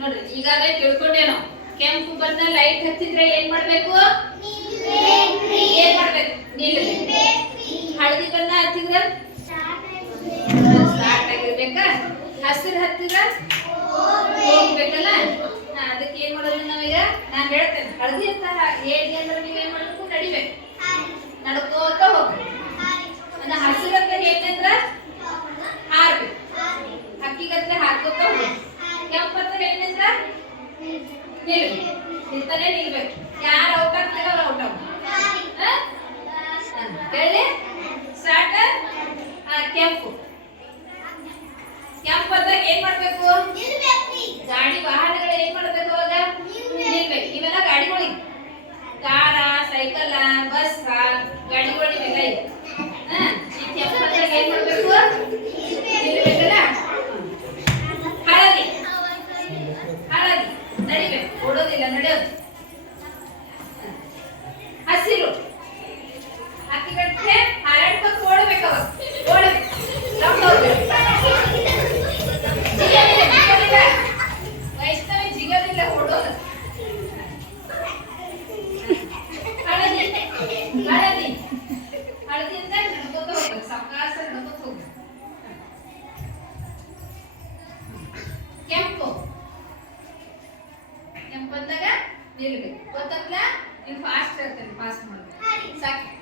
ನೋಡ್ರಿ, ಈಗಾಗಲೇ ತಿಳ್ಕೊಂಡೇನೋ ಕೆಂಪು ಬಣ್ಣ ಲೈಟ್ ಹಚ್ಚಿದ್ರೆ ಏನ್ ಮಾಡ್ಬೇಕು? ಮಾಡ್ಬೇಕು? ಹಳದಿ ಬಣ್ಣ ಹತ್ತಿದ್ರ? ಸ್ಟಾರ್ಟ್ ಹಸಿರು ಹತ್ತಿರ ಹೋಗ್ಬೇಕಲ್ಲ? ಅದಕ್ಕೆ ಏನ್ ಮಾಡೋದು ನಾವೀಗ? ನಾನ್ ಹೇಳ್ತೇನೆ, ಹಳದಿ ಅಂತ ಹೇಳಿ ಅಂದ್ರೆ ನೀವ್ ಏನ್ ಮಾಡ್ಬೇಕು? ನಡಿಬೇಕು. ನಡ್ಕೋತ ನಿಲ್ಬೇಕು ನಿಲ್ತಾನೆ ನಿಲ್ಬೇಕು. ಯಾರು ಔಟ್ ಆಗ್ತಾರೆ ಅವ್ರು ಔಟ್ ಆಗ್ಬೇಕು ಹೇಳಿ. ಸ್ಟಾರ್ಟ್ ಕೆಂಪು. ಕೆಂಪತ್ತ ಏನ್ ಮಾಡ್ಬೇಕು? ಓಡೋದಿಲ್ಲ ನಡೆಯೋದು ನೆನಪು ಬಂದಾಗ ನಿಲ್ಬೇಕು ಗೊತ್ತಲ್ಲ ನೀನು ಫಾಸ್ಟ್ ಹೇಳ್ತೇನೆ ಫಾಸ್ಟ್ ಮಾಡ್ಬೇಕು. ಸಾಕು.